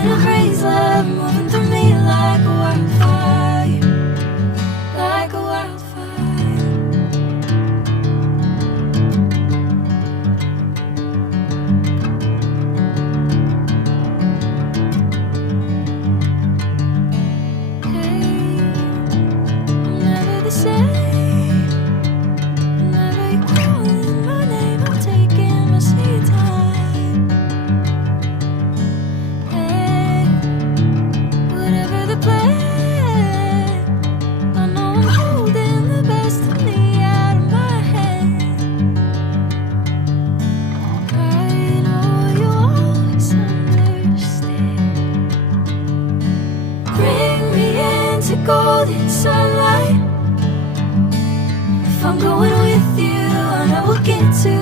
in a craze, love moving through me like a wildfire, like a wildfire. Hey, I'm never the same. Whenever you're calling my name, I'm taking my sweet time. Hey, whatever the plan, I know I'm holding the best of me out of my head. I know you'll always understand. Bring me into golden sunlight. If I'm going with you, I know we'll get to